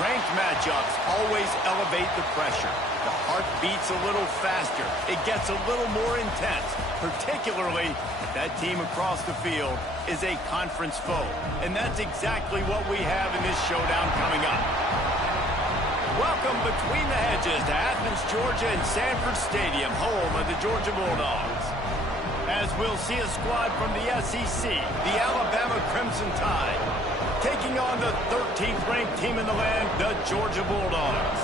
Ranked matchups always elevate the pressure. The heart beats a little faster. It gets a little more intense, particularly if that team across the field is a conference foe. And that's exactly what we have in this showdown coming up. Welcome between the hedges to Athens, Georgia and Sanford Stadium, home of the Georgia Bulldogs. As we'll see a squad from the SEC, the Alabama Crimson Tide, taking on the 13th ranked team in the land, the Georgia Bulldogs.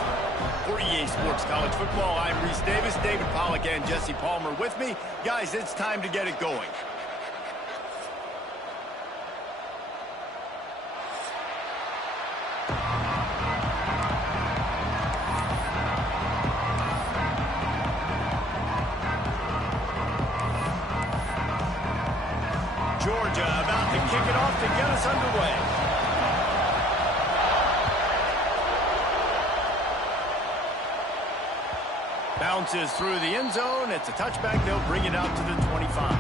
For EA Sports College Football, I'm Reese Davis, David Pollack, and Jesse Palmer with me. Guys, it's time to get it going. Georgia about to kick it off to get us underway. Bounces through the end zone. It's a touchback. They'll bring it out to the 25.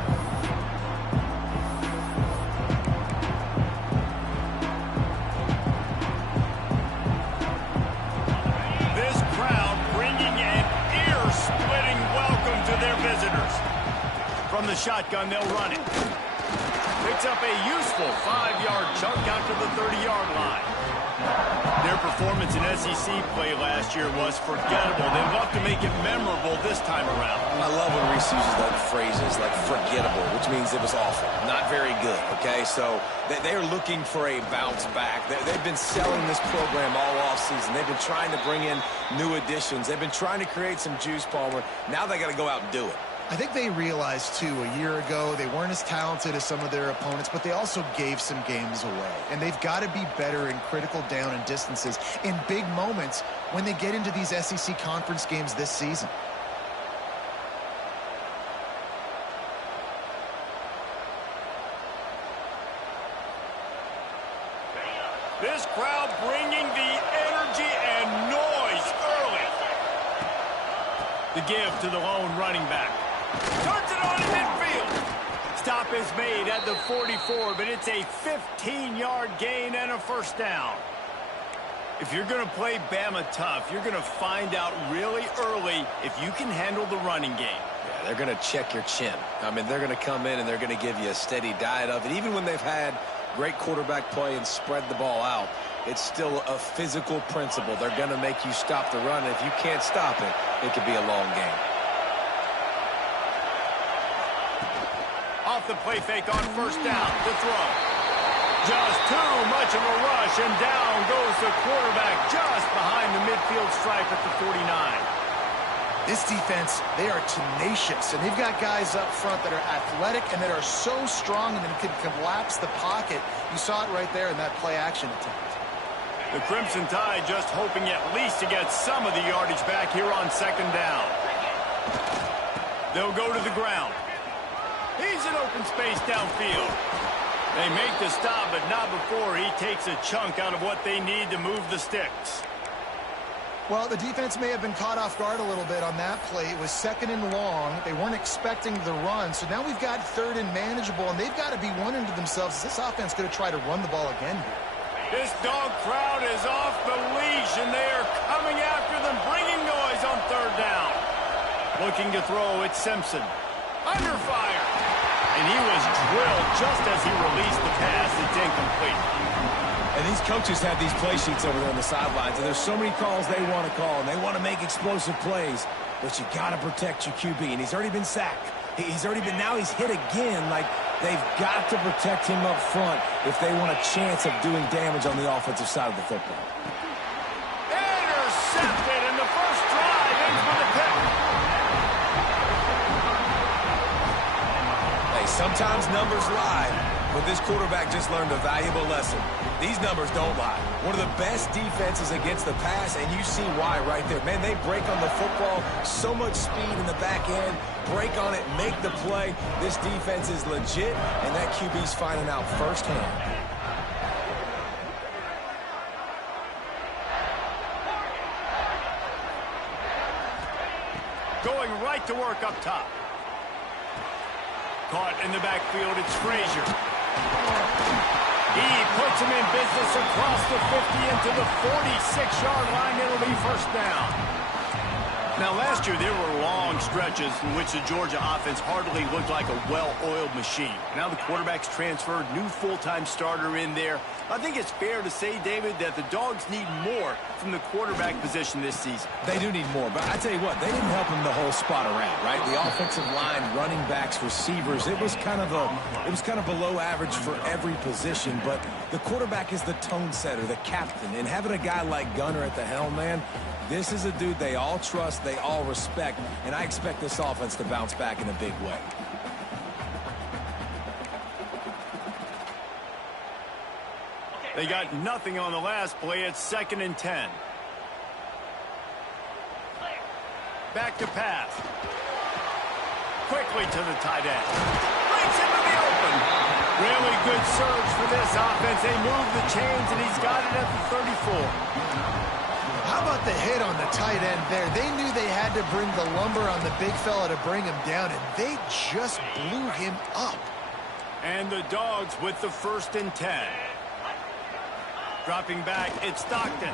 This crowd bringing an ear-splitting welcome to their visitors. From the shotgun, they'll run it. Picks up a useful 5-yard chunk out to the 30-yard line. Their performance in SEC play last year was forgettable. They'd love to make it memorable this time around. I love when Reese uses that phrases like forgettable, which means it was awful, not very good, okay? So they're looking for a bounce back. They've been selling this program all offseason. They've been trying to bring in new additions. They've been trying to create some juice, Palmer. Now they got to go out and do it. I think they realized, too, a year ago they weren't as talented as some of their opponents, but they also gave some games away. And they've got to be better in critical down and distances in big moments when they get into these SEC conference games this season. This crowd bringing the energy and noise early. The give to the lone running back. Turns it on in midfield. Stop is made at the 44, but it's a 15-yard gain and a first down. If you're going to play Bama tough, you're going to find out really early if you can handle the running game. Yeah, they're going to check your chin. I mean, they're going to come in and they're going to give you a steady diet of it. Even when they've had great quarterback play and spread the ball out, it's still a physical principle. They're going to make you stop the run. If you can't stop it, it could be a long game. Off the play fake on first down to throw. Just too much of a rush, and down goes the quarterback just behind the midfield stripe at the 49. This defense, they are tenacious, and they've got guys up front that are athletic and that are so strong and can collapse the pocket. You saw it right there in that play-action attempt. The Crimson Tide just hoping at least to get some of the yardage back here on second down. They'll go to the ground. He's in open space downfield. They make the stop, but not before he takes a chunk out of what they need to move the sticks. Well, the defense may have been caught off guard a little bit on that play. It was second and long. They weren't expecting the run. So now we've got third and manageable, and they've got to be wondering to themselves, is this offense going to try to run the ball again here? This dog crowd is off the leash, and they are coming after them, bringing noise on third down. Looking to throw, it's Simpson. Under fire. And he was drilled just as he released the pass. It's incomplete. And these coaches have these play sheets over there on the sidelines, and there's so many calls they want to call, and they want to make explosive plays, but you got to protect your QB, and he's already been sacked. Now he's hit again. Like, they've got to protect him up front if they want a chance of doing damage on the offensive side of the football. Intercepted, and the first drive ends with a pick. Hey, sometimes numbers lie, but this quarterback just learned a valuable lesson. These numbers don't lie. One of the best defenses against the pass, and you see why right there. Man, they break on the football, so much speed in the back end, break on it, make the play. This defense is legit, and that QB's finding out firsthand. Going right to work up top. Caught in the backfield, it's Frazier. He puts him in business across the 50 into the 46-yard line. It'll be first down. Now, last year, there were long stretches in which the Georgia offense hardly looked like a well-oiled machine. Now the quarterback's transferred, new full-time starter in there. I think it's fair to say, David, that the Dogs need more from the quarterback position this season. They do need more, but I tell you what, they didn't help him the whole spot around, right? The offensive line, running backs, receivers, it was kind of below average for every position, but the quarterback is the tone setter, the captain, and having a guy like Gunner at the helm, man, this is a dude they all trust, they all respect, and I expect this offense to bounce back in a big way. They got nothing on the last play. It's 2nd and 10. Back to pass. Quickly to the tight end. Breaks into the open. Really good surge for this offense. They move the chains, and he's got it at the 34. How about the hit on the tight end there? They knew they had to bring the lumber on the big fella to bring him down, and they just blew him up. And the Dogs with the 1st and 10. Dropping back, it's Stockton.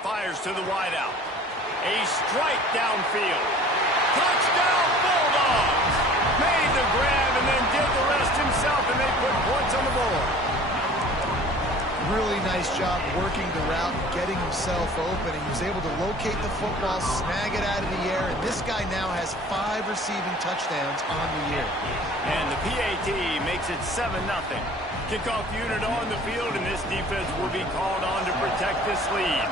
Fires to the wideout. A strike downfield. Touchdown, Bulldogs! Made the grab and then did the rest himself, and they put points on the board. Really nice job working the route and getting himself open. He was able to locate the football, snag it out of the air, and this guy now has 5 receiving touchdowns on the year. And the PAT makes it 7-0. Kickoff unit on the field, and this defense will be called on to protect this lead.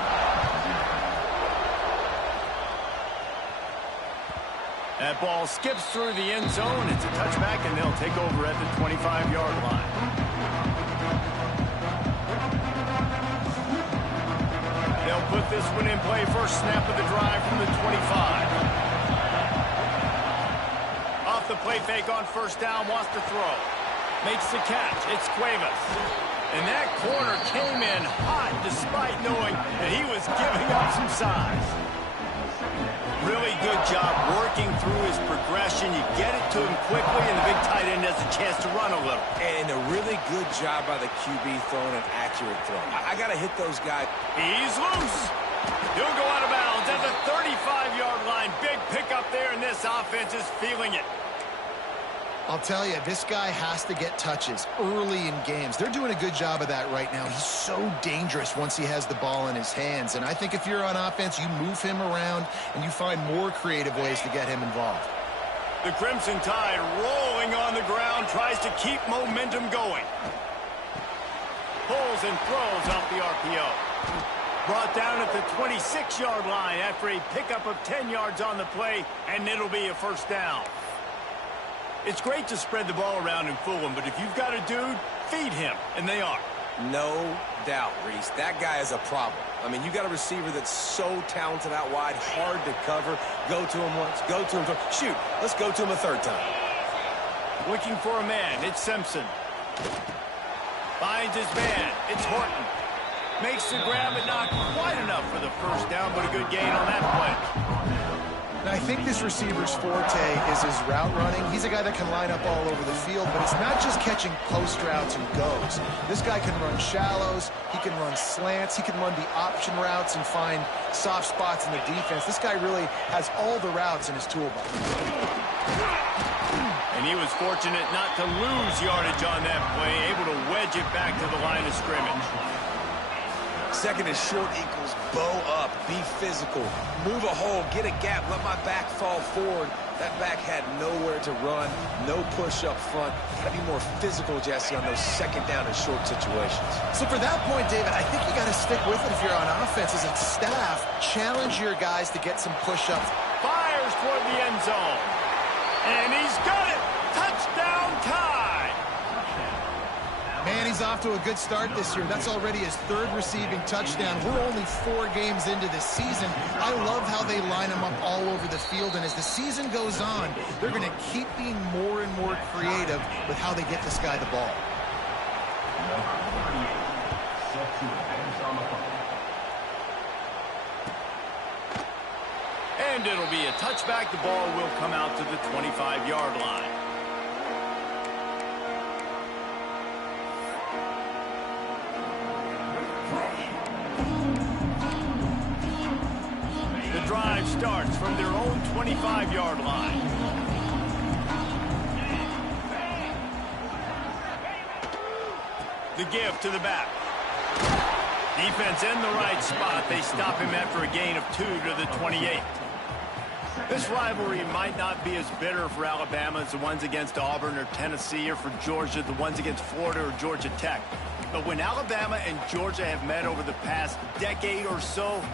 That ball skips through the end zone. It's a touchback, and they'll take over at the 25-yard line. They'll put this one in play. First snap of the drive from the 25. Off the play fake on first down, wants to throw. Makes the catch. It's Cuevas. And that corner came in hot despite knowing that he was giving up some size. Really good job working through his progression. You get it to him quickly, and the big tight end has a chance to run a little. And a really good job by the QB throwing an accurate throw. I got to hit those guys. He's loose. He'll go out of bounds at the 35-yard line. Big pickup there, and this offense is feeling it. I'll tell you, this guy has to get touches early in games. They're doing a good job of that right now. He's so dangerous once he has the ball in his hands. And I think if you're on offense, you move him around and you find more creative ways to get him involved. The Crimson Tide rolling on the ground, tries to keep momentum going. Pulls and throws off the RPO. Brought down at the 26-yard line after a pickup of 10 yards on the play, and it'll be a first down. It's great to spread the ball around and fool him, but if you've got a dude, feed him, and they are. No doubt, Reese. That guy is a problem. I mean, you got a receiver that's so talented out wide, hard to cover. Go to him once, go to him twice. Shoot, let's go to him a third time. Looking for a man, it's Simpson. Finds his man, it's Horton. Makes the grab, but not quite enough for the first down, but a good gain on that play. I think this receiver's forte is his route running. He's a guy that can line up all over the field, but it's not just catching post routes and goes. This guy can run shallows, he can run slants, he can run the option routes and find soft spots in the defense. This guy really has all the routes in his toolbox. And he was fortunate not to lose yardage on that play, able to wedge it back to the line of scrimmage. Second and short equals bow up, be physical, move a hole, get a gap, let my back fall forward. That back had nowhere to run, no push up front. Got to be more physical, Jesse, on those second down and short situations. So for that point, David, I think you got to stick with it if you're on offense as a staff. Challenge your guys to get some push-ups. Fires toward the end zone. And he's got it. Touchdown Tide. Man, he's off to a good start this year. That's already his 3rd receiving touchdown. We're only 4 games into this season. I love how they line him up all over the field, and as the season goes on, they're going to keep being more and more creative with how they get this guy the ball. And it'll be a touchback. The ball will come out to the 25-yard line. The drive starts from their own 25-yard line. The give to the back. Defense in the right spot. They stop him after a gain of 2 to the 28. This rivalry might not be as bitter for Alabama as the ones against Auburn or Tennessee, or for Georgia, the ones against Florida or Georgia Tech. But when Alabama and Georgia have met over the past decade or so,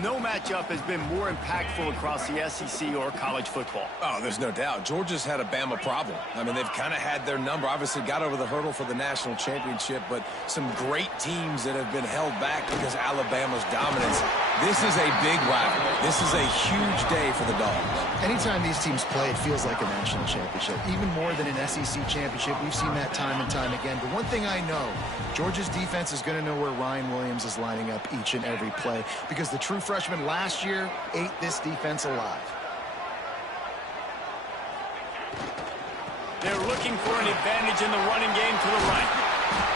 no matchup has been more impactful across the SEC or college football. Oh, there's no doubt. Georgia's had a Bama problem. I mean, they've kind of had their number. Obviously got over the hurdle for the national championship, but some great teams that have been held back because Alabama's dominance. This is a big rivalry. This is a huge day for the Dogs. Anytime these teams play, it feels like a national championship. Even more than an SEC championship. We've seen that time and time again. But one thing I know, Georgia's defense is going to know where Ryan Williams is lining up each and every play, because the true freshman last year ate this defense alive. They're looking for an advantage in the running game to the right.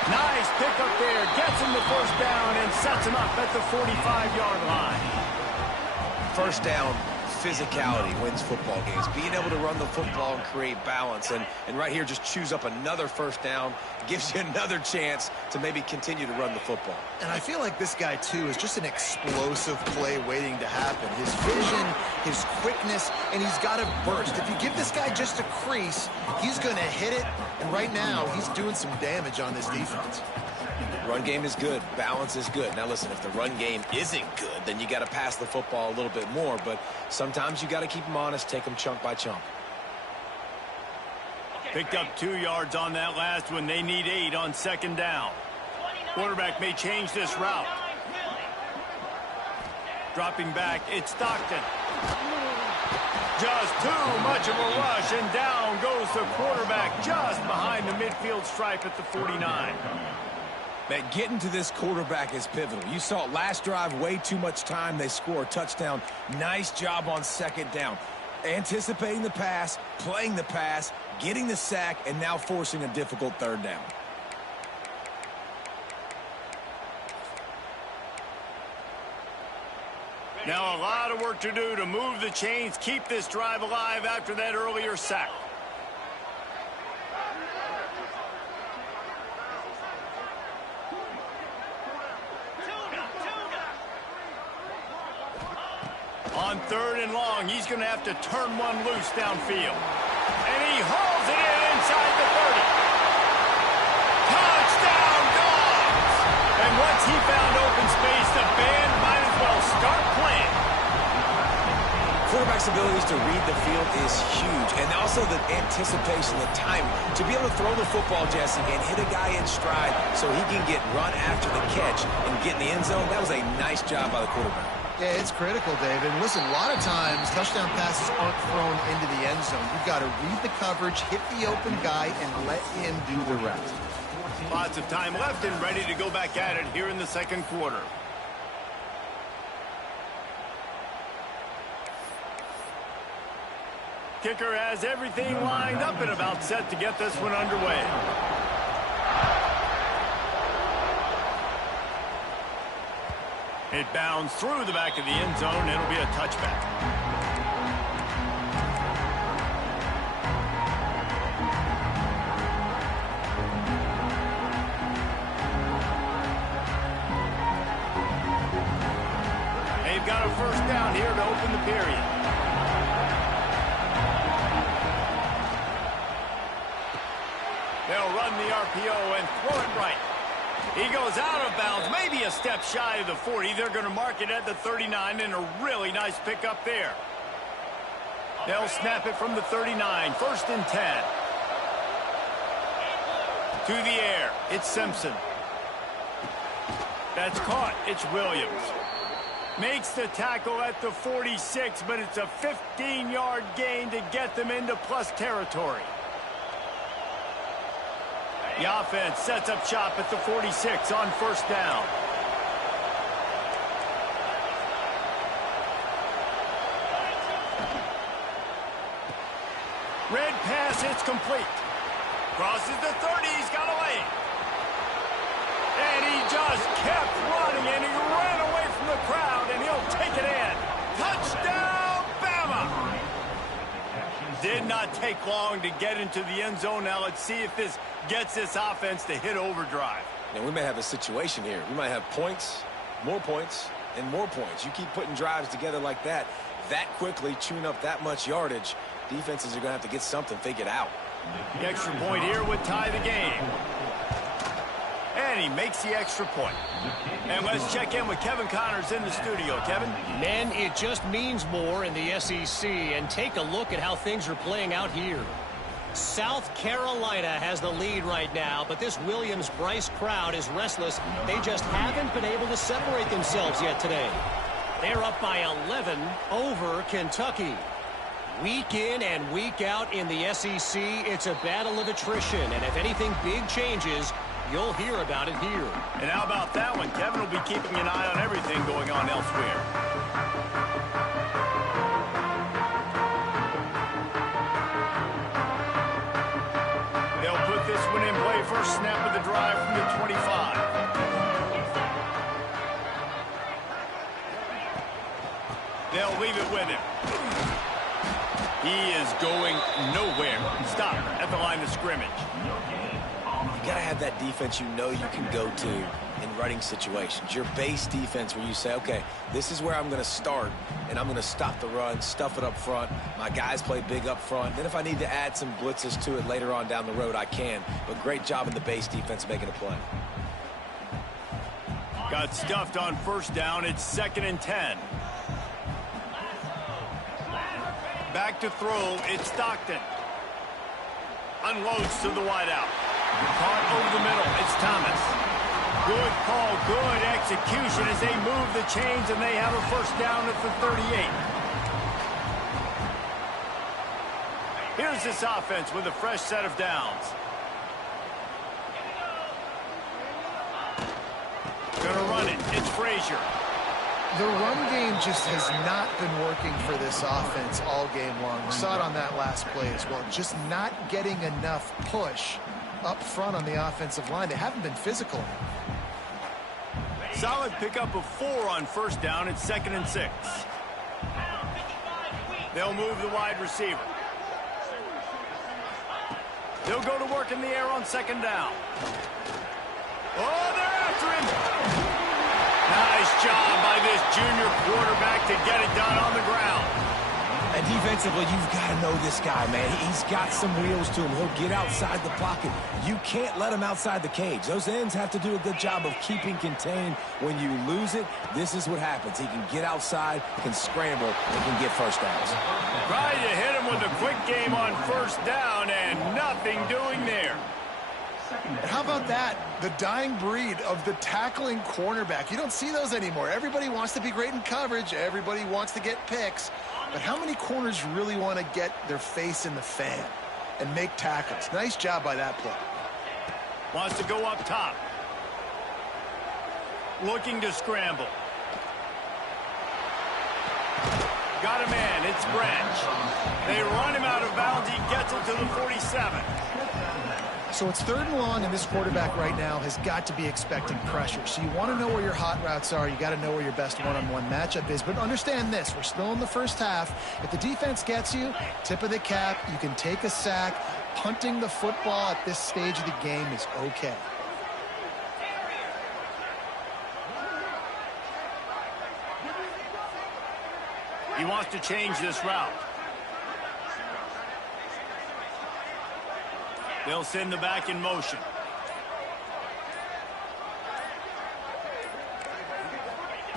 Nice pickup there. Gets him the first down and sets him up at the 45-yard line. First down, physicality wins football games. Being able to run the football and create balance. And right here, just choose up another first down. Gives you another chance to maybe continue to run the football. And I feel like this guy, too, is just an explosive play waiting to happen. His vision, his quickness, and he's got a burst. If you give this guy just a crease, he's going to hit it. And right now, he's doing some damage on this defense. Run game is good. Balance is good. Now, listen, if the run game isn't good, then you got to pass the football a little bit more. But sometimes you got to keep them honest, take them chunk by chunk. Picked up 2 yards on that last one. They need 8 on second down. Quarterback may change this route. Dropping back, it's Stockton. Just too much of a rush, and down goes the quarterback just behind the midfield stripe at the 49. Man, getting to this quarterback is pivotal. You saw it last drive, way too much time. They score a touchdown. Nice job on second down. Anticipating the pass, playing the pass, getting the sack, and now forcing a difficult third down. Now a lot of work to do to move the chains, keep this drive alive after that earlier sack. On third and long, he's going to have to turn one loose downfield. And he hauls it in inside the 30. Touchdown, Dogs! And once he found open space, the band might as well start playing. Quarterback's abilities to read the field is huge. And also the anticipation, the timing. To be able to throw the football, Jesse, and hit a guy in stride so he can get run after the catch and get in the end zone, that was a nice job by the quarterback. Yeah, it's critical, David. Listen, a lot of times touchdown passes aren't thrown into the end zone. You've got to read the coverage, hit the open guy, and let him do the rest. Lots of time left and ready to go back at it here in the second quarter. Kicker has everything lined up and about set to get this one underway. It bounds through the back of the end zone. It'll be a touchback. They've got a first down here to open the period. They'll run the RPO and throw it right. He goes out of bounds, maybe a step shy of the 40. They're going to mark it at the 39, and a really nice pickup there. They'll snap it from the 39, first and 10. To the air, it's Simpson. That's caught, it's Williams. Makes the tackle at the 46, but it's a 15-yard gain to get them into plus territory. The offense sets up shop at the 46 on first down. Red pass, it's complete. Crosses the 30, he's got a lane. And he just kept running. Touchdown, Bama! Did not take long to get into the end zone. Now let's see if this gets this offense to hit overdrive. Now, we may have a situation here. We might have points, and more points. You keep putting drives together like that quickly, chewing up that much yardage, defenses are going to have to get something figured out. The extra point here would tie the game. And he makes the extra point. And let's check in with Kevin Connors in the studio. Kevin? Men, it just means more in the SEC. And take a look at how things are playing out here. South Carolina has the lead right now, but this Williams-Brice crowd is restless. They just haven't been able to separate themselves yet today. They're up by 11 over Kentucky. Week in and week out in the SEC, it's a battle of attrition. And if anything big changes, you'll hear about it here. And how about that one? Kevin will be keeping an eye on everything going on elsewhere. They'll put this one in play. First snap of the drive from the 25. They'll leave it with him. He is going nowhere. Stop at the line of scrimmage. You got to have that defense you know you can go to in running situations. Your base defense where you say, okay, this is where I'm going to start, and I'm going to stop the run, stuff it up front. My guys play big up front. Then if I need to add some blitzes to it later on down the road, I can. But great job in the base defense making a play. Got stuffed on first down. It's 2nd and 10. Back to throw. It's Stockton. Unloads to the wideout. Caught over the middle. It's Thomas. Good call, good execution as they move the chains, and they have a first down at the 38. Here's this offense with a fresh set of downs. Gonna run it. It's Frazier. The run game just has not been working for this offense all game long. We saw it on that last play as well. Just not getting enough push up front on the offensive line. They haven't been physical. Solid pickup of 4 on first down. It's 2nd and 6. They'll move the wide receiver. They'll go to work in the air on 2nd down. Oh, they're after him. Nice job by this junior quarterback to get it done on the ground. And defensively, you've got to know this guy, man. He's got some wheels to him. He'll get outside the pocket. You can't let him outside the cage. Those ends have to do a good job of keeping contained. When you lose it, this is what happens. He can get outside, can scramble, and can get first downs. Tried to hit him with a quick game on first down, and nothing doing there. How about that? The dying breed of the tackling cornerback. You don't see those anymore. Everybody wants to be great in coverage. Everybody wants to get picks. But how many corners really want to get their face in the fan and make tackles? Nice job by that play. Wants to go up top. Looking to scramble. Got a man. It's Branch. They run him out of bounds. He gets it to the 47. So it's 3rd and long, and this quarterback right now has got to be expecting pressure. So you want to know where your hot routes are. You got to know where your best one-on-one matchup is. But understand this, we're still in the first half. If the defense gets you, tip of the cap, you can take a sack. Punting the football at this stage of the game is okay. He wants to change this route. They'll send the back in motion.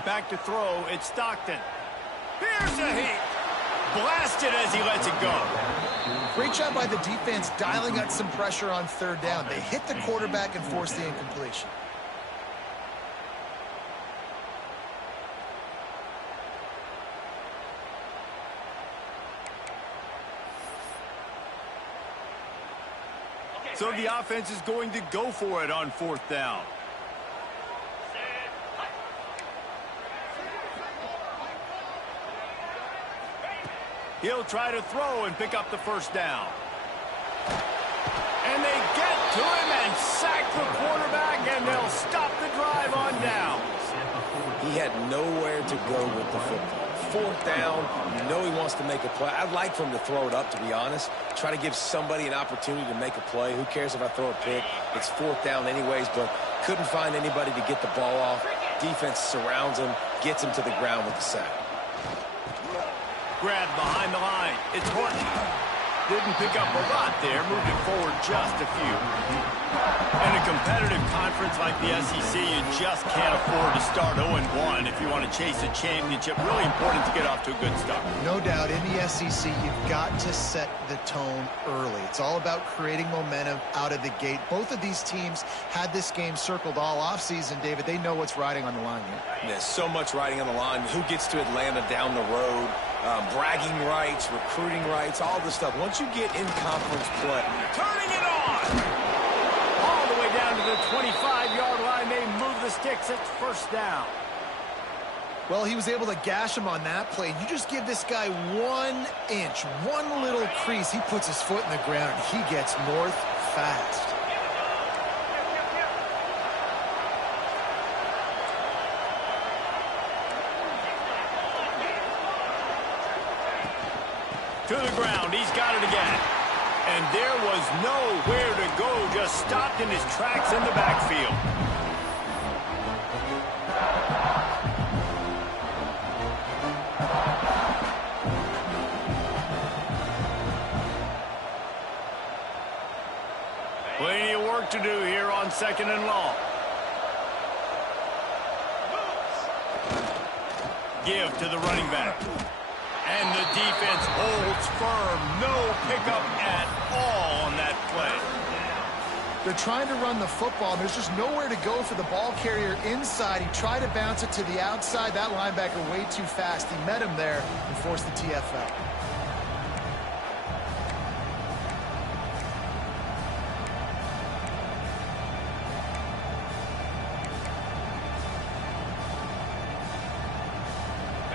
Back to throw. It's Stockton. Here's a heat. Blasted as he lets it go. Great job by the defense dialing up some pressure on 3rd down. They hit the quarterback and forced the incompletion. So the offense is going to go for it on 4th down. He'll try to throw and pick up the first down. And they get to him and sack the quarterback, and they'll stop the drive on downs. He had nowhere to go with the football. 4th down. You know he wants to make a play. I'd like for him to throw it up, to be honest. Try to give somebody an opportunity to make a play. Who cares if I throw a pick? It's 4th down anyways, but couldn't find anybody to get the ball off. Defense surrounds him, gets him to the ground with the sack. Grab behind the line. It's Horton. Didn't pick up a lot there, moved it forward just a few. In a competitive conference like the SEC, you just can't afford to start 0-1 if you want to chase a championship. Really important to get off to a good start. No doubt, in the SEC, you've got to set the tone early. It's all about creating momentum out of the gate. Both of these teams had this game circled all offseason, David. They know what's riding on the line here. There's so much riding on the line. Who gets to Atlanta down the road? Bragging rights, recruiting rights, all this stuff. Once you get in conference play, Turning it on! All the way down to the 25-yard line. They move the sticks. It's 1st down. Well, he was able to gash him on that play. You just give this guy 1 inch, one little crease. He puts his foot in the ground, and he gets north fast. To the ground. He's got it again. And there was nowhere to go. Just stopped in his tracks in the backfield. Plenty of work to do here on 2nd and long. Give to the running back. And the defense holds firm. No pickup at all on that play. They're trying to run the football, and there's just nowhere to go for the ball carrier inside. He tried to bounce it to the outside. That linebacker way too fast. He met him there and forced the TFL.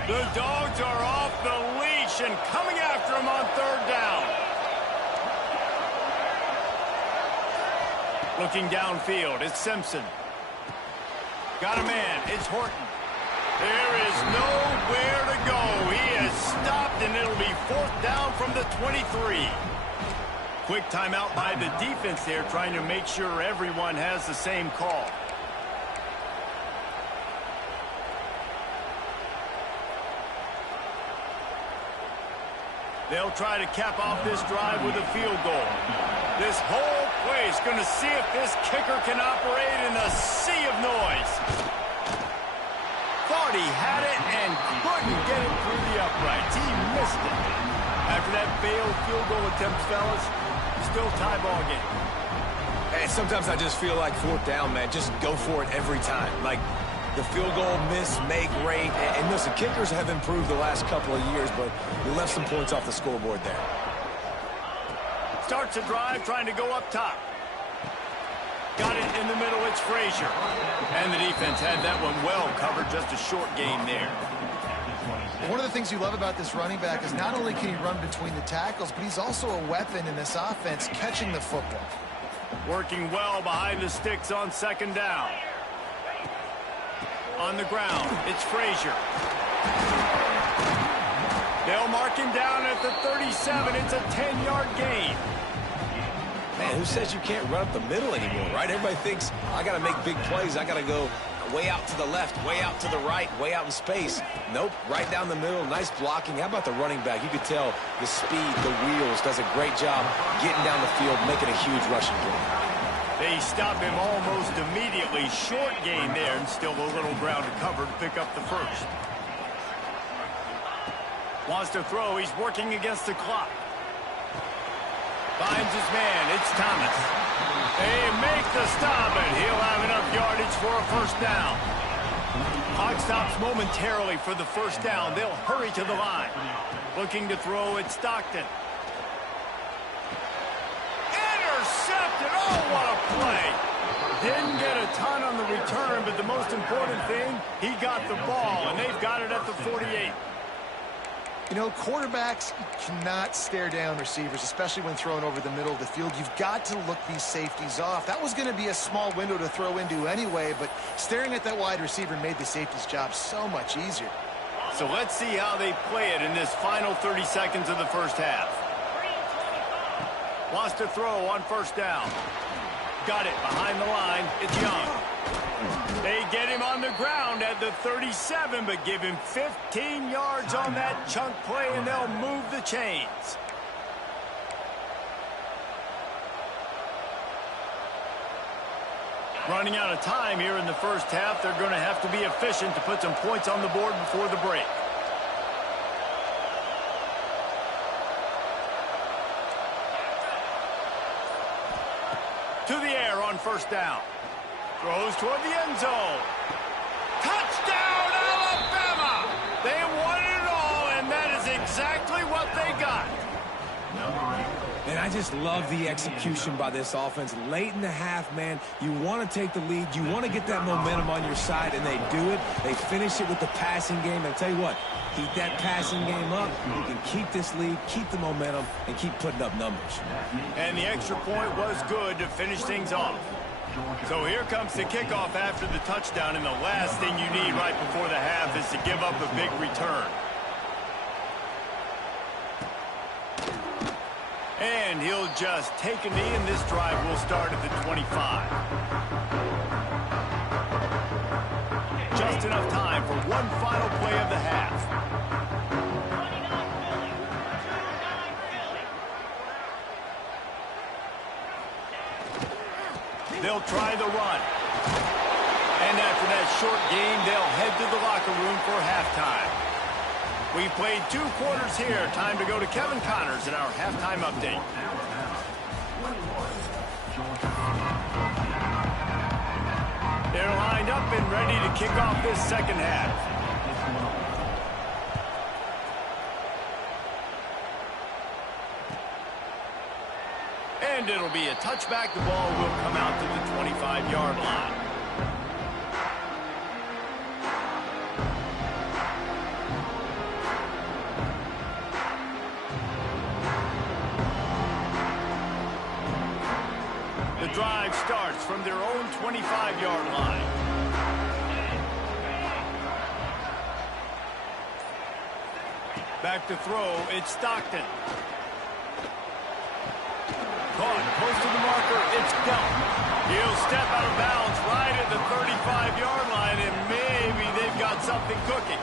The Dogs are off the leash and coming after him on 3rd down. Looking downfield, it's Simpson. Got a man, it's Horton. There is nowhere to go. He has stopped, and it'll be 4th down from the 23. Quick timeout by the defense there, trying to make sure everyone has the same call. They'll try to cap off this drive with a field goal. This whole play is going to see if this kicker can operate in a sea of noise. Thought he had it and couldn't get it through the uprights. He missed it. After that failed field goal attempt, fellas, still tie ball game. hey, sometimes I just feel like 4th down, man. Just go for it every time. Like, the field goal miss, make rate. And listen, kickers have improved the last couple of years, but we left some points off the scoreboard there. Starts a drive trying to go up top. Got it in the middle, it's Frazier. And the defense had that one well covered, just a short gain there. One of the things you love about this running back is not only can he run between the tackles, but he's also a weapon in this offense, catching the football. Working well behind the sticks on 2nd down. On the ground, it's Frazier. They'll mark him down at the 37. It's a 10-yard gain. Man, who says you can't run up the middle anymore, right? Everybody thinks, I got to make big plays. I got to go way out to the left, way out to the right, way out in space. Nope, right down the middle, nice blocking. How about the running back? You could tell the speed, the wheels, does a great job getting down the field, making a huge rushing play. They stop him almost immediately. Short gain there, and still a little ground to cover to pick up the first. Wants to throw. He's working against the clock. Finds his man. It's Thomas. They make the stop, and he'll have enough yardage for a first down. Clock stops momentarily for the first down. They'll hurry to the line. Looking to throw at Stockton. Intercepted. Oh, what a play. Didn't get a ton on the return, but the most important thing, he got the ball, and they've got it at the 48. You know, quarterbacks cannot stare down receivers, especially when thrown over the middle of the field. You've got to look these safeties off. That was going to be a small window to throw into anyway, but staring at that wide receiver made the safety's job so much easier. So let's see how they play it in this final 30 seconds of the first half. Wants to throw on first down. Got it behind the line. It's Young. They get him on the ground at the 37, but give him 15 yards on that chunk play, and they'll move the chains. Running out of time here in the first half. They're going to have to be efficient to put some points on the board before the break. To the air on first down. Throws toward the end zone. Touchdown, Alabama! They won it all, and that is exactly what they got. And I just love the execution by this offense. Late in the half, man, you want to take the lead. You want to get that momentum on your side, and they do it. They finish it with the passing game. And I'll tell you what, keep that passing game up. You can keep this lead, keep the momentum, and keep putting up numbers. And the extra point was good to finish things off. So here comes the kickoff after the touchdown, and the last thing you need right before the half is to give up a big return. And he'll just take a knee, and this drive will start at the 25. Just enough time for one final play of the half. They'll try the run. And after that short game, they'll head to the locker room for halftime. We played 2 quarters here. Time to go to Kevin Connors in our halftime update. They're lined up and ready to kick off this second half. And it'll be a touchback. The ball will come out to the 25-yard line. The drive starts from their own 25-yard line. Back to throw, it's Stockton. Caught, close to the marker, it's Gump. He'll step out of bounds right at the 35-yard line, and maybe they've got something cooking.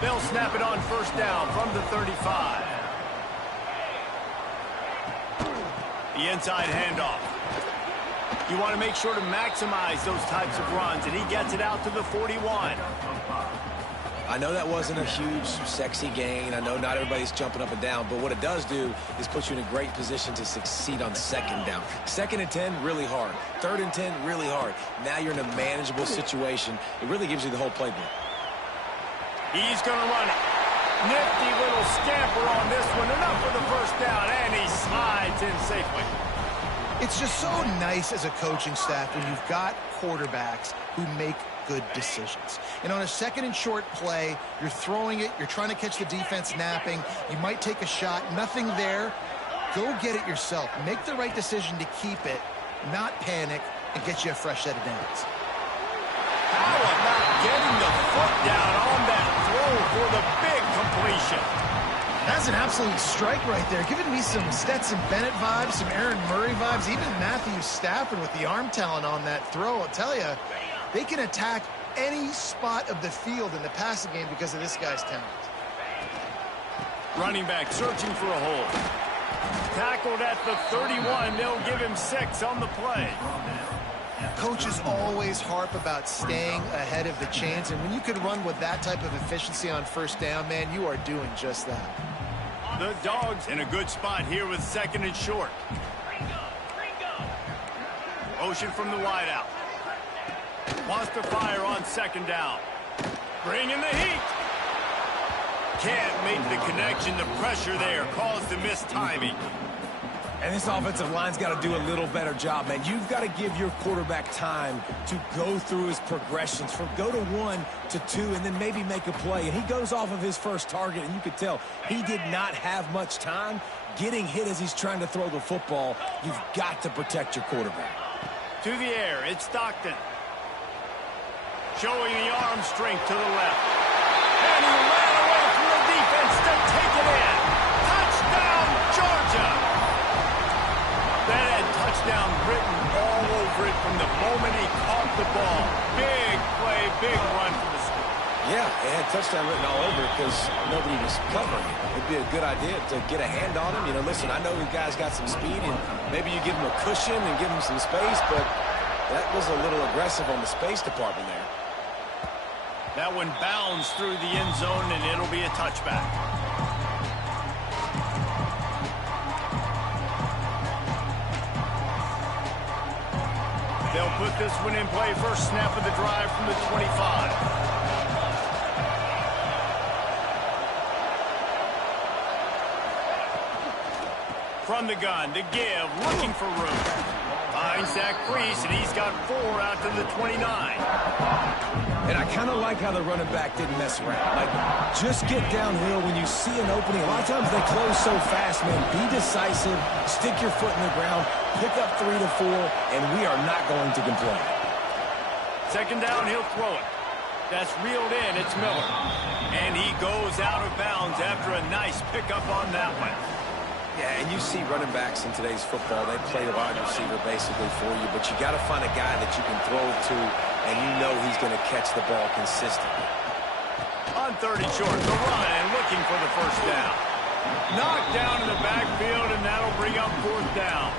They'll snap it on first down from the 35. The inside handoff. You want to make sure to maximize those types of runs, and he gets it out to the 41. I know that wasn't a huge, sexy gain. I know not everybody's jumping up and down, but what it does do is put you in a great position to succeed on second down. 2nd and 10, really hard. 3rd and 10, really hard. Now you're in a manageable situation. It really gives you the whole playbook. He's going to run it. Nifty little scamper on this one. Enough for the first down, and he slides in safely. It's just so nice as a coaching staff when you've got quarterbacks who make good decisions. And on a 2nd and short play, you're throwing it, you're trying to catch the defense napping, you might take a shot, nothing there. Go get it yourself. Make the right decision to keep it, not panic, and get you a fresh set of downs. How about getting the foot down on that throw for the big completion? That's an absolute strike right there. Giving me some Stetson Bennett vibes, some Aaron Murray vibes, even Matthew Stafford with the arm talent on that throw. I'll tell you, they can attack any spot of the field in the passing game because of this guy's talent. Running back searching for a hole. Tackled at the 31. They'll give him 6 on the play. Coaches always harp about staying ahead of the chains, and when you can run with that type of efficiency on first down, man, you are doing just that. The Dogs in a good spot here with 2nd and short. Motion from the wideout. Wants to fire on 2nd down. Bringing the heat. Can't make the connection. The pressure there caused the missed timing. And this offensive line's got to do a little better job, man. You've got to give your quarterback time to go through his progressions from go to 1 to 2 and then maybe make a play. And he goes off of his first target, and you could tell he did not have much time getting hit as he's trying to throw the football. You've got to protect your quarterback. To the air, it's Stockton. Showing the arm strength to the left. And he ran away from the defense to take it in. Touchdown, Georgia! That had touchdown written all over it from the moment he caught the ball. Big play, big run for the score. Yeah, it had touchdown written all over it because nobody was covering it. It'd be a good idea to get a hand on him. You know, listen, I know the guy's got some speed, and maybe you give him a cushion and give him some space, but that was a little aggressive on the space department there. That one bounds through the end zone, and it'll be a touchback. They'll put this one in play. First snap of the drive from the 25. From the gun, to give, looking for room. Finds that crease, and he's got 4 out to the 29. And I kind of like how the running back didn't mess around. Like, just get downhill when you see an opening. A lot of times they close so fast, man. Be decisive, stick your foot in the ground, pick up 3 to 4, and we are not going to complain. Second down, he'll throw it. That's reeled in, it's Miller. And he goes out of bounds after a nice pickup on that one. Yeah, and you see running backs in today's football, they play a wide receiver basically for you, but you got to find a guy that you can throw to, and you know he's going to catch the ball consistently. On 30 short, the run, and looking for the first down. Knocked down in the backfield, and that'll bring up 4th down.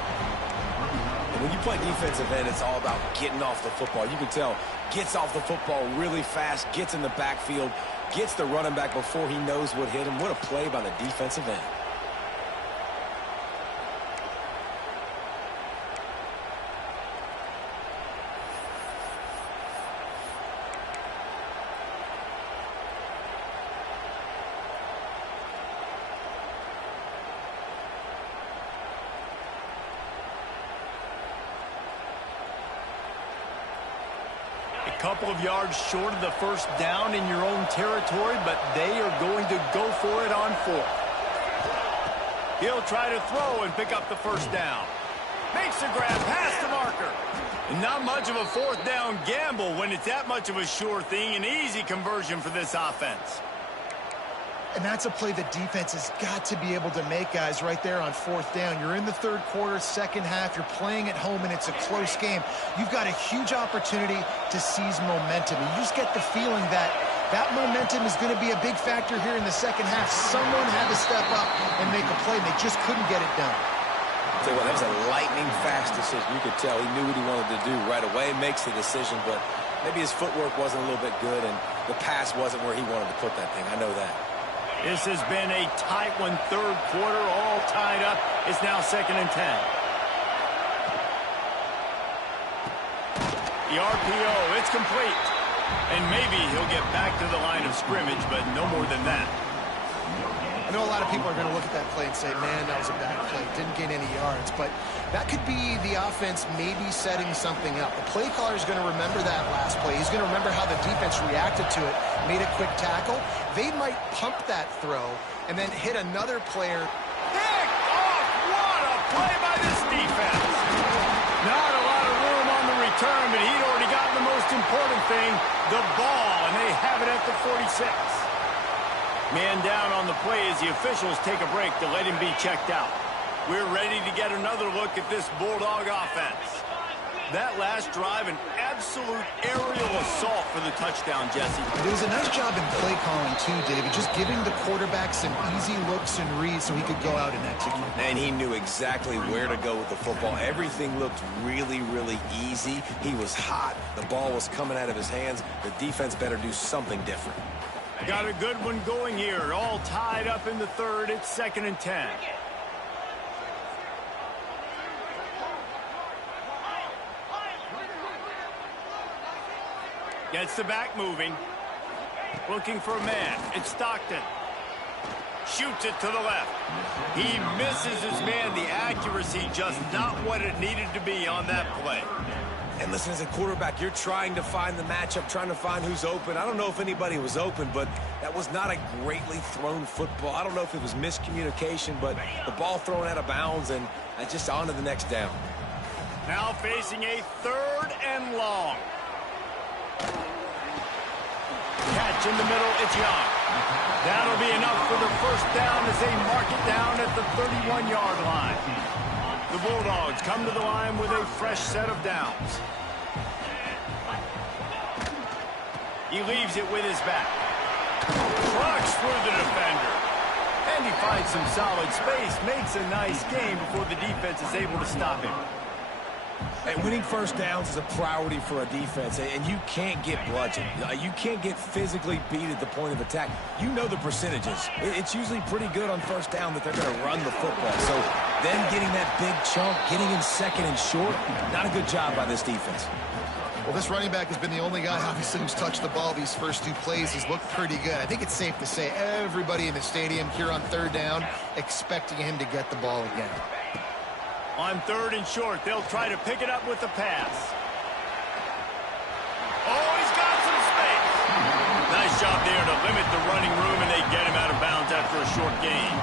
And when you play defensive end, it's all about getting off the football. You can tell, gets off the football really fast, gets in the backfield, gets the running back before he knows what hit him. What a play by the defensive end. Couple of yards short of the first down in your own territory, but they are going to go for it on 4th. He'll try to throw and pick up the first down. Makes a grab past the marker. And not much of a 4th down gamble when it's that much of a sure thing. An easy conversion for this offense. And that's a play the defense has got to be able to make, guys, right there on 4th down. You're in the 3rd quarter, second half. You're playing at home, and it's a close game. You've got a huge opportunity to seize momentum. And you just get the feeling that that momentum is going to be a big factor here in the second half. Someone had to step up and make a play, and they just couldn't get it done. I'll tell you what, that was a lightning-fast decision. You could tell he knew what he wanted to do right away, makes the decision, but maybe his footwork wasn't a little bit good, and the pass wasn't where he wanted to put that thing. I know that. This has been a tight one, 3rd quarter, all tied up. It's now 2nd and 10. The RPO, it's complete. And maybe he'll get back to the line of scrimmage, but no more than that. I know a lot of people are going to look at that play and say, man, that was a bad play. Didn't gain any yards. But that could be the offense maybe setting something up. The play caller is going to remember that last play. He's going to remember how the defense reacted to it, made a quick tackle. They might pump that throw and then hit another player. Picked off! What a play by this defense! Not a lot of room on the return, but he'd already gotten the most important thing, the ball, and they have it at the 46. Man down on the play as the officials take a break to let him be checked out. We're ready to get another look at this Bulldog offense. That last drive, an absolute aerial assault for the touchdown, Jesse. It was a nice job in play calling, too, David, just giving the quarterback some easy looks and reads so he could go out and execute. And he knew exactly where to go with the football. Everything looked really, really easy. He was hot. The ball was coming out of his hands. The defense better do something different. Got a good one going here. All tied up in the 3rd. It's 2nd and 10. Gets the back moving. Looking for a man. It's Stockton. Shoots it to the left. He misses his man. The accuracy just not what it needed to be on that play. And listen, as a quarterback, you're trying to find the matchup, trying to find who's open. I don't know if anybody was open, but that was not a greatly thrown football. I don't know if it was miscommunication, but the ball thrown out of bounds and just on to the next down. Now facing a 3rd and long. Catch in the middle, it's Young. That'll be enough for the first down as they mark it down at the 31-yard line. The Bulldogs come to the line with a fresh set of downs. He leaves it with his back. Trucks through the defender. And he finds some solid space, makes a nice gain before the defense is able to stop him. And winning first downs is a priority for a defense, and you can't get bludgeoned. You can't get physically beat at the point of attack. You know the percentages. It's usually pretty good on first down that they're going to run the football. So them getting that big chunk, getting in second and short, not a good job by this defense. Well, this running back has been the only guy, obviously, who's touched the ball these first two plays. He's looked pretty good. I think it's safe to say everybody in the stadium here on third down expecting him to get the ball again. On third and short, they'll try to pick it up with the pass. Oh, he's got some space. Nice job there to limit the running room, and they get him out of bounds after a short gain.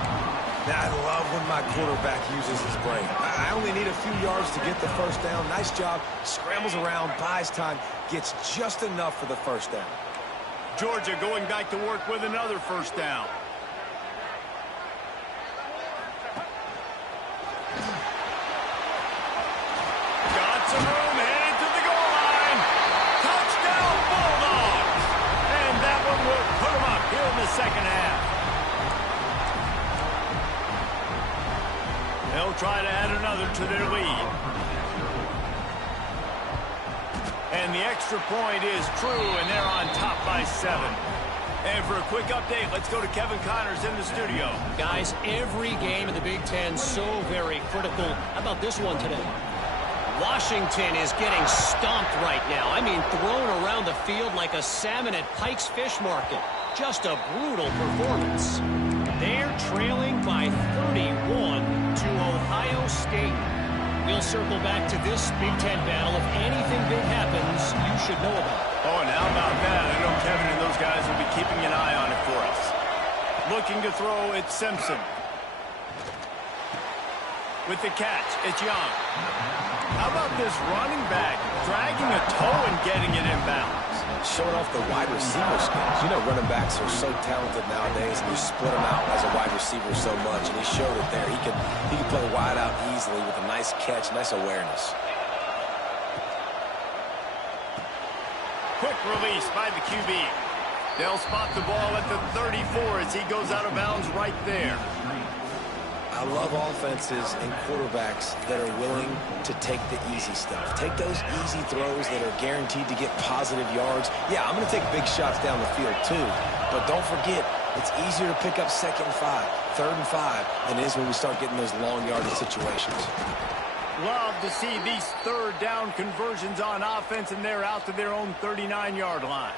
Now, I love when my quarterback uses his brain. I only need a few yards to get the first down. Nice job. Scrambles around, buys time, gets just enough for the first down. Georgia going back to work with another first down. Some room, headed to the goal line. Touchdown, Bulldogs. And that one will put them up here in the second half. They'll try to add another to their lead. And the extra point is true, and they're on top by 7. And for a quick update, let's go to Kevin Connors in the studio. Guys, every game in the Big Ten so very critical. How about this one today? Washington is getting stomped right now. I mean, thrown around the field like a salmon at Pike's Fish Market. Just a brutal performance. They're trailing by 31 to Ohio State. We'll circle back to this Big Ten battle. If anything big happens, you should know about it. Oh, and how about that? I know Kevin and those guys will be keeping an eye on it for us. Looking to throw, it's Simpson. With the catch, it's Young. How about this running back dragging a toe and getting it inbounds? Showing off the wide receiver skills. You know running backs are so talented nowadays, and you split them out as a wide receiver so much, and he showed it there. He can play wide out easily with a nice catch, nice awareness. Quick release by the QB. They'll spot the ball at the 34 as he goes out of bounds right there. I love offenses and quarterbacks that are willing to take the easy stuff. Take those easy throws that are guaranteed to get positive yards. Yeah, I'm going to take big shots down the field too. But don't forget, it's easier to pick up second and 5, third and 5 than it is when we start getting those long yardage situations. Love to see these third down conversions on offense, and they're out to their own 39-yard line.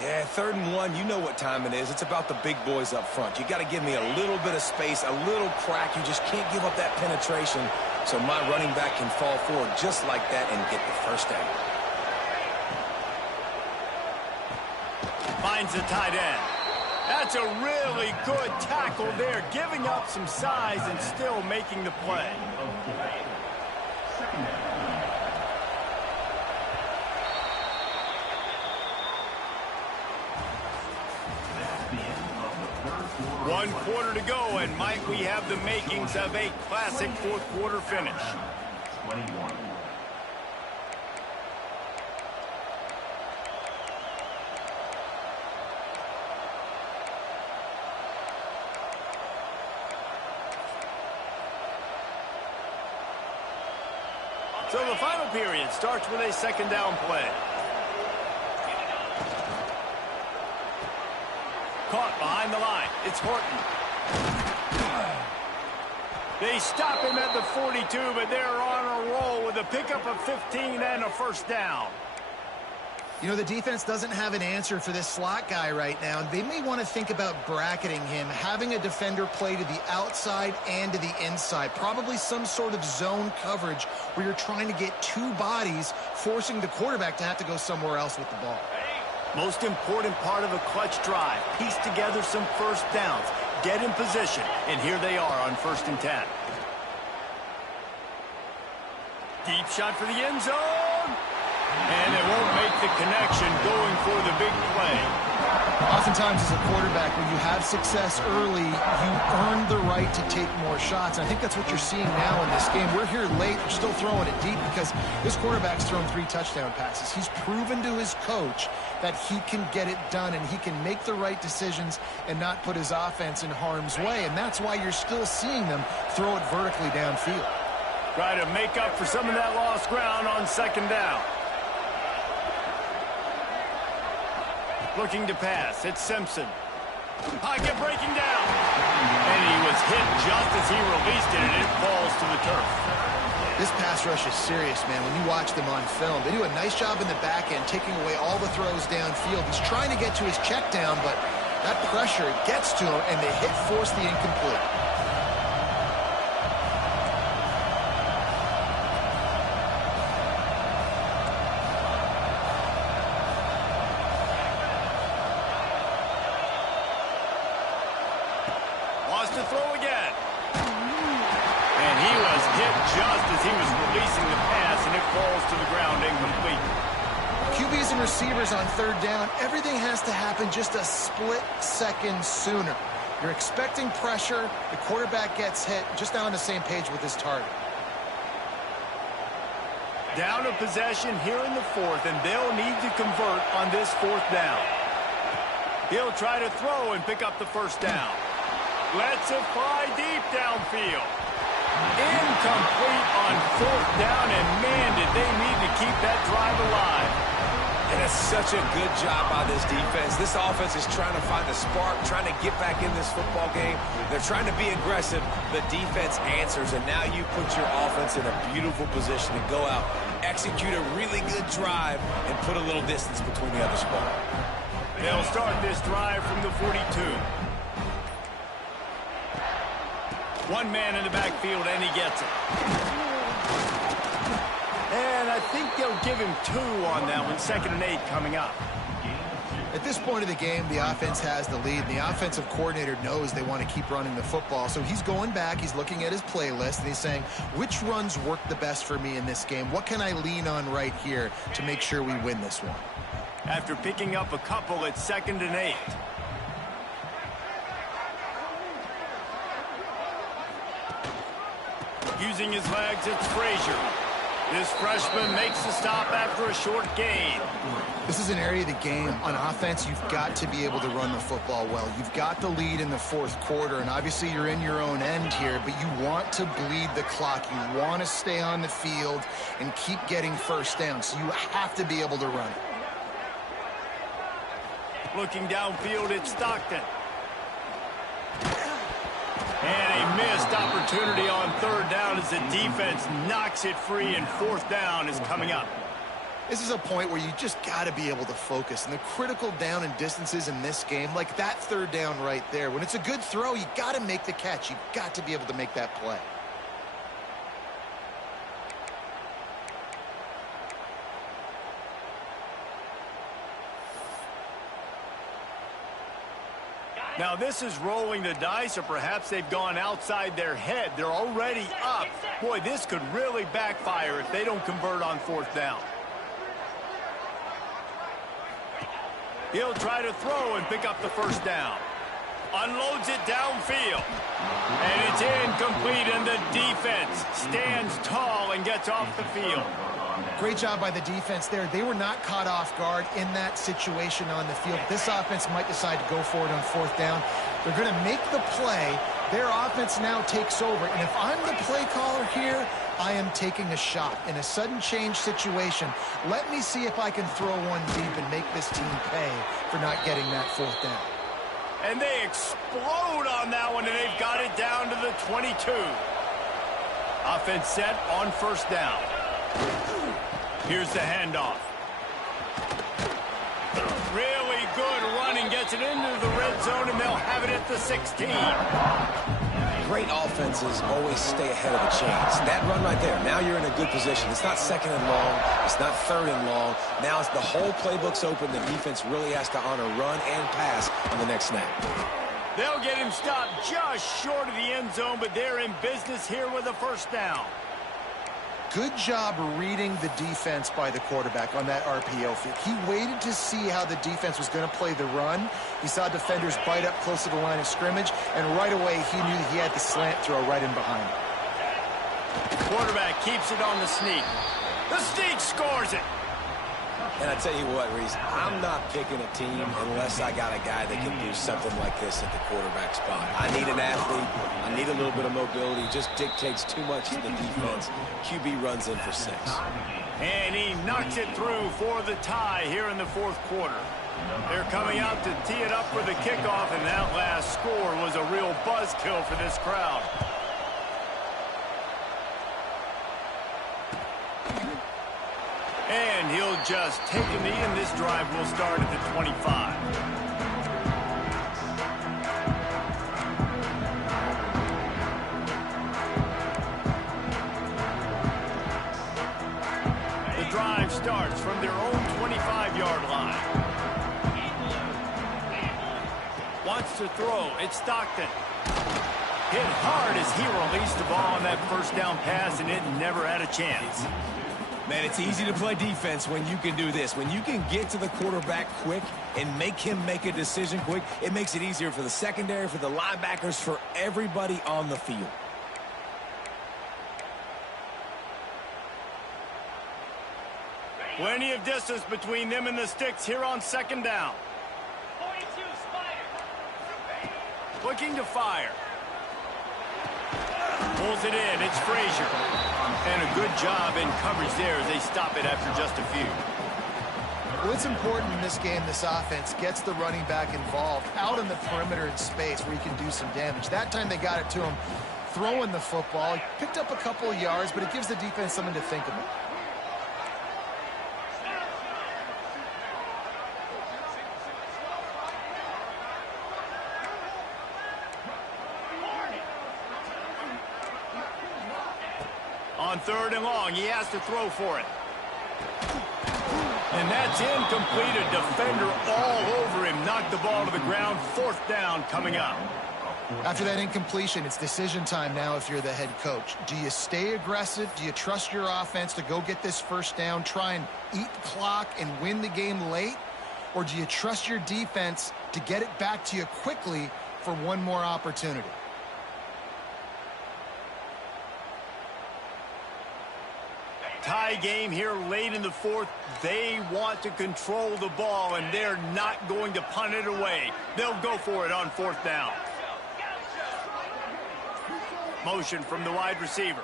Yeah, 3rd and 1, you know what time it is. It's about the big boys up front. You got to give me a little bit of space, a little crack. You just can't give up that penetration so my running back can fall forward just like that and get the first down. Finds the tight end. That's a really good tackle there, giving up some size and still making the play. One quarter to go, and might we have the makings of a classic fourth quarter finish. 21. So the final period starts with a second down play. Caught behind the line. It's Horton. They stop him at the 42, but they're on a roll with a pickup of 15 and a first down. You know, the defense doesn't have an answer for this slot guy right now. They may want to think about bracketing him, having a defender play to the outside and to the inside. Probably some sort of zone coverage where you're trying to get two bodies, forcing the quarterback to have to go somewhere else with the ball. Most important part of a clutch drive. Piece together some first downs. Get in position. And here they are on 1st and 10. Deep shot for the end zone. And it won't make the connection going for the big play. Oftentimes as a quarterback, when you have success early, you earn the right to take more shots. And I think that's what you're seeing now in this game. We're here late. They're still throwing it deep because this quarterback's thrown 3 touchdown passes. He's proven to his coach that he can get it done and he can make the right decisions and not put his offense in harm's way. And that's why you're still seeing them throw it vertically downfield. Try to make up for some of that lost ground on second down. Looking to pass. It's Simpson. Pocket breaking down. And he was hit just as he released it, and it falls to the turf. This pass rush is serious, man. When you watch them on film, they do a nice job in the back end, taking away all the throws downfield. He's trying to get to his check down, but that pressure gets to him, and the hit forced the incomplete. Wants to throw again. And he was hit just as he was releasing the pass, and it falls to the ground incomplete. QBs and receivers on third down, everything has to happen just a split second sooner. You're expecting pressure, the quarterback gets hit, just not on the same page with his target. Down a possession here in the fourth, and they'll need to convert on this fourth down. He'll try to throw and pick up the first down. Lets it fly deep downfield. Incomplete on fourth down, and man, did they need to keep that drive alive. And it's such a good job by this defense. This offense is trying to find the spark, trying to get back in this football game. They're trying to be aggressive. The defense answers, and now you put your offense in a beautiful position to go out, execute a really good drive, and put a little distance between the other squad. They'll start this drive from the 42. One man in the backfield, and he gets it. And I think they'll give him 2 on that one. 2nd and 8 coming up. At this point of the game, the offense has the lead. The offensive coordinator knows they want to keep running the football. So he's going back, he's looking at his playlist, and he's saying, which runs work the best for me in this game? What can I lean on right here to make sure we win this one? After picking up a couple, it's 2nd and 8. Using his legs, it's Frazier. This freshman makes the stop after a short gain. This is an area of the game. On offense, you've got to be able to run the football well. You've got the lead in the fourth quarter, and obviously you're in your own end here, but you want to bleed the clock. You want to stay on the field and keep getting first down, so you have to be able to run it. Looking downfield, it's Stockton. And a missed opportunity on third down as the defense knocks it free, and fourth down is coming up. This is a point where you just got to be able to focus. And the critical down and distances in this game, like that third down right there, when it's a good throw, you got to make the catch. You've got to be able to make that play. Now this is rolling the dice, or perhaps they've gone outside their head. They're already up. Boy, this could really backfire if they don't convert on fourth down. He'll try to throw and pick up the first down. Unloads it downfield. And it's incomplete, and the defense stands tall and gets off the field. Great job by the defense there. They were not caught off guard in that situation on the field. This offense might decide to go for it on fourth down. They're going to make the play. Their offense now takes over. And if I'm the play caller here, I am taking a shot. In a sudden change situation, let me see if I can throw one deep and make this team pay for not getting that fourth down. And they explode on that one, and they've got it down to the 22. Offense set on first down. Here's the handoff. Really good running, gets it into the red zone, and they'll have it at the 16. Great offenses always stay ahead of the chains. That run right there, now you're in a good position. It's not second and long. It's not third and long. Now it's the whole playbook's open. The defense really has to honor run and pass on the next snap. They'll get him stopped just short of the end zone, but they're in business here with a first down. Good job reading the defense by the quarterback on that RPO fake. He waited to see how the defense was going to play the run. He saw defenders bite up close to the line of scrimmage, and right away he knew he had the slant throw right in behind him. Quarterback keeps it on the sneak. The sneak scores it. And I tell you what, Reese, I'm not picking a team unless I got a guy that can do something like this at the quarterback spot. I need an athlete. I need a little bit of mobility. It just dictates too much to the defense. QB runs in for 6. And he knocks it through for the tie here in the fourth quarter. They're coming out to tee it up for the kickoff, and that last score was a real buzzkill for this crowd. And he'll just take a knee, and this drive will start at the 25. The drive starts from their own 25-yard line. Wants to throw. It's Stockton. Hit hard as he released the ball on that first down pass, and it never had a chance. Man, it's easy to play defense when you can do this. When you can get to the quarterback quick and make him make a decision quick, it makes it easier for the secondary, for the linebackers, for everybody on the field. Plenty of distance between them and the sticks here on second down. Looking to fire. Pulls it in. It's Frazier. And a good job in coverage there as they stop it after just a few. Well, it's important in this game, this offense gets the running back involved out in the perimeter in space where he can do some damage. That time they got it to him throwing the football. He picked up a couple of yards, but it gives the defense something to think about. On third and long, he has to throw for it. And that's incomplete. A defender all over him. Knocked the ball to the ground. Fourth down coming up. After that incompletion, it's decision time now if you're the head coach. Do you stay aggressive? Do you trust your offense to go get this first down, try and eat the clock and win the game late? Or do you trust your defense to get it back to you quickly for one more opportunity? Tie game here late in the fourth. They want to control the ball, and they're not going to punt it away. They'll go for it on fourth down. Motion from the wide receiver.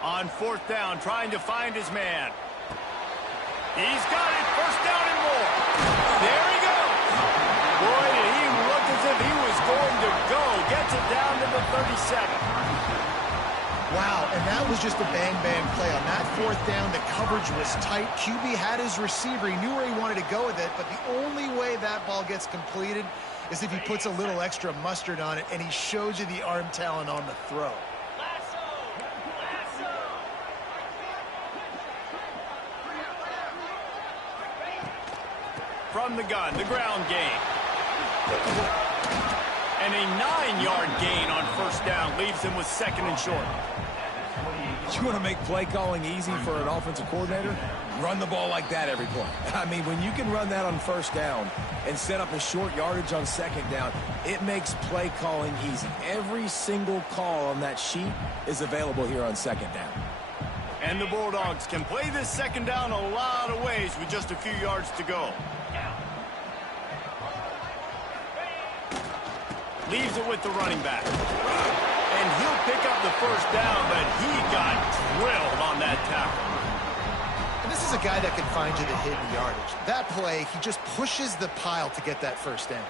On fourth down, trying to find his man. He's got it. First down and more. There he goes. Boy, did he look as if he was going to go. Gets it down to the 37. Wow, and that was just a bang-bang play. On that fourth down, the coverage was tight. QB had his receiver. He knew where he wanted to go with it, but the only way that ball gets completed is if he puts a little extra mustard on it, and he shows you the arm talent on the throw. From the gun, the ground game. And a 9-yard gain on first down leaves him with second and short. You want to make play calling easy for an offensive coordinator? Run the ball like that every play. I mean, when you can run that on first down and set up a short yardage on second down, it makes play calling easy. Every single call on that sheet is available here on second down. And the Bulldogs can play this second down a lot of ways with just a few yards to go. Leaves it with the running back. And he'll pick up the first down, but he got drilled on that tackle. And this is a guy that can find you the hidden yardage. That play, he just pushes the pile to get that first down.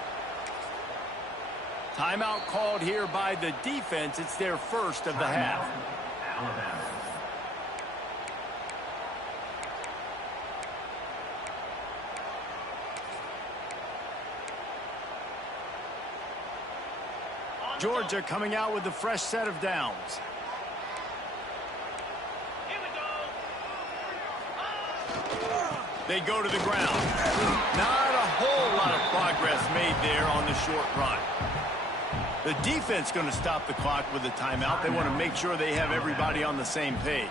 Timeout called here by the defense. It's their first of the half. Georgia coming out with a fresh set of downs. They go to the ground. Not a whole lot of progress made there on the short run. The defense going to stop the clock with a timeout. They want to make sure they have everybody on the same page.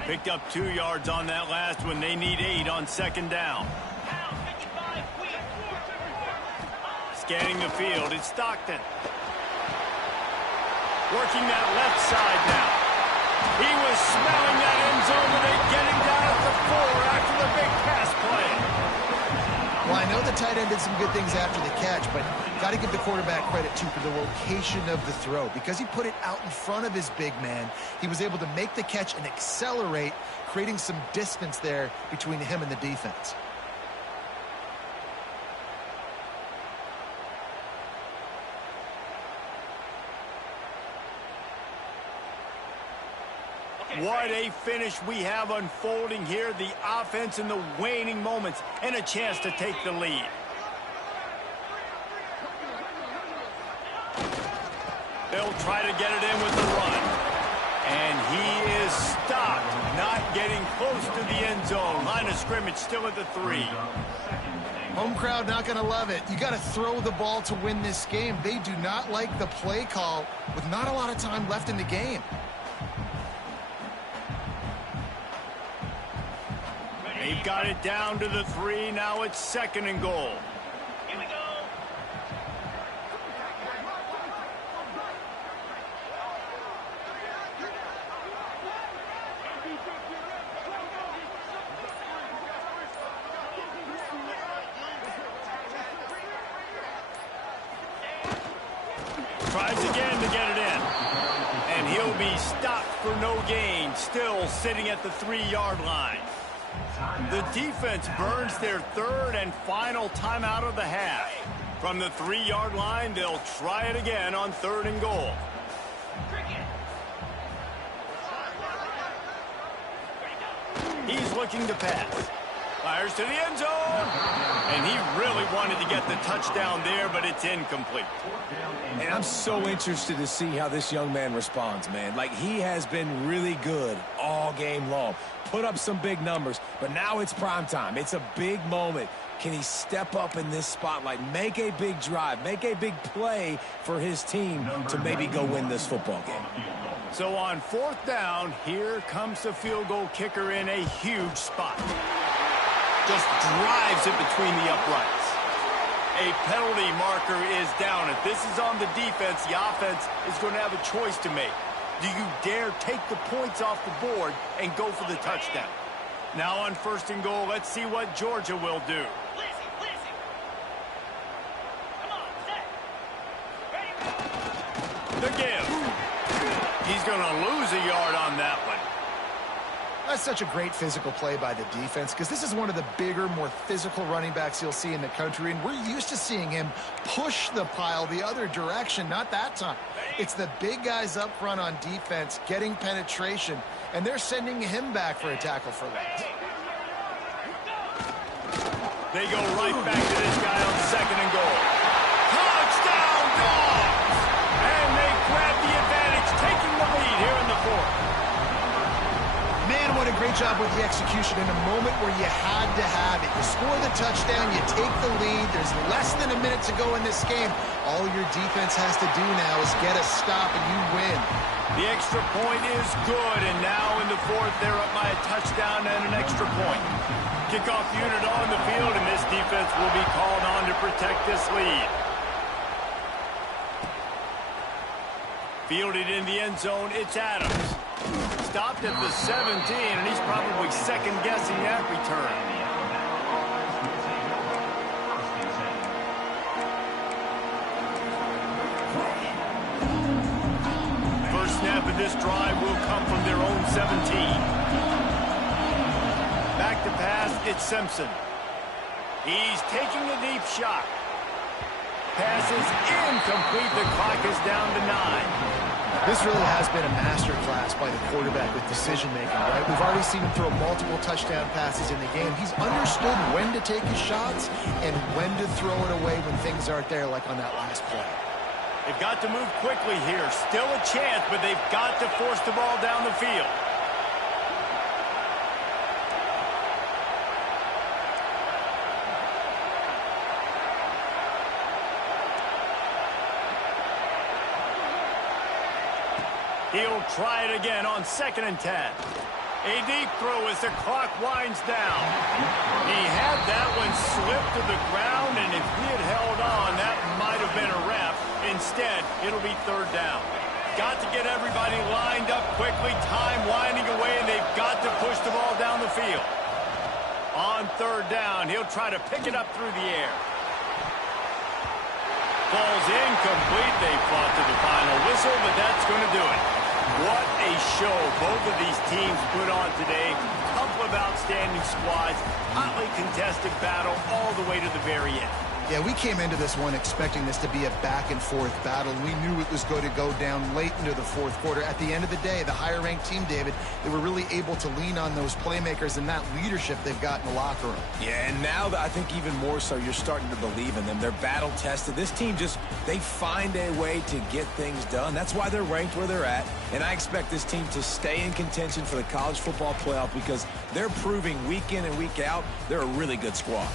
Picked up 2 yards on that last one. They need 8 on second down. Scanning the field, it's Stockton. Working that left side now. He was smelling that end zone when they get him down at the 4 after the big pass play. Well, I know the tight end did some good things after the catch, but got to give the quarterback credit, too, for the location of the throw. Because he put it out in front of his big man, he was able to make the catch and accelerate, creating some distance there between him and the defense. What a finish we have unfolding here. The offense in the waning moments and a chance to take the lead. They'll try to get it in with the run. And he is stopped, not getting close to the end zone. Line of scrimmage still at the 3. Home crowd not going to love it. You got to throw the ball to win this game. They do not like the play call with not a lot of time left in the game. They've got it down to the 3. Now it's 2nd and goal. Here we go. Tries again to get it in. And he'll be stopped for no gain. Still sitting at the 3-yard line. The defense burns their 3rd and final timeout of the half. From the 3-yard line, they'll try it again on 3rd and goal. He's looking to pass. Fires to the end zone. And he really wanted to get the touchdown there, but it's incomplete. And I'm so interested to see how this young man responds, man. Like, he has been really good all game long. Put up some big numbers, but now it's prime time. It's a big moment. Can he step up in this spotlight, make a big drive, make a big play for his team to maybe go win this football game? So on 4th down, here comes the field goal kicker in a huge spot. Just drives it between the uprights. A penalty marker is down. If this is on the defense, the offense is going to have a choice to make. Do you dare take the points off the board and go for the touchdown? Now on 1st and goal, let's see what Georgia will do. The give. He's going to lose a yard on that one. That's such a great physical play by the defense because this is one of the bigger, more physical running backs you'll see in the country, and we're used to seeing him push the pile the other direction. Not that time. It's the big guys up front on defense getting penetration, and they're sending him back for a tackle for loss. They go right back to this guy on 2nd and goal. Touchdown, Dogs! And they grab the advantage, taking the lead here in the 4th. Man, what a great job with the execution in a moment where you had to have it. You score the touchdown, you take the lead. There's less than a minute to go in this game. All your defense has to do now is get a stop and you win. The extra point is good, and now in the 4th, they're up by a touchdown and an extra point. Kickoff unit on the field, and this defense will be called on to protect this lead. Fielded in the end zone, it's Adams. Stopped at the 17, and he's probably second-guessing that return. First snap of this drive will come from their own 17. Back to pass, it's Simpson. He's taking a deep shot. Pass is incomplete. The clock is down to 9. This really has been a masterclass by the quarterback with decision-making, right? We've already seen him throw multiple touchdown passes in the game. He's understood when to take his shots and when to throw it away when things aren't there, like on that last play. They've got to move quickly here. Still a chance, but they've got to force the ball down the field. He'll try it again on 2nd and 10. A deep throw as the clock winds down. He had that one slip to the ground, and if he had held on, that might have been a ref. Instead, it'll be 3rd down. Got to get everybody lined up quickly, time winding away, and they've got to push the ball down the field. On 3rd down, he'll try to pick it up through the air. Ball's incomplete. They fought to the final whistle, but that's going to do it. What a show both of these teams put on today. Couple of outstanding squads. Hotly contested battle all the way to the very end. Yeah, we came into this one expecting this to be a back-and-forth battle. We knew it was going to go down late into the 4th quarter. At the end of the day, the higher-ranked team, David, they were really able to lean on those playmakers and that leadership they've got in the locker room. Yeah, and now I think even more so, you're starting to believe in them. They're battle-tested. This team they find a way to get things done. That's why they're ranked where they're at. And I expect this team to stay in contention for the college football playoff because they're proving week in and week out they're a really good squad.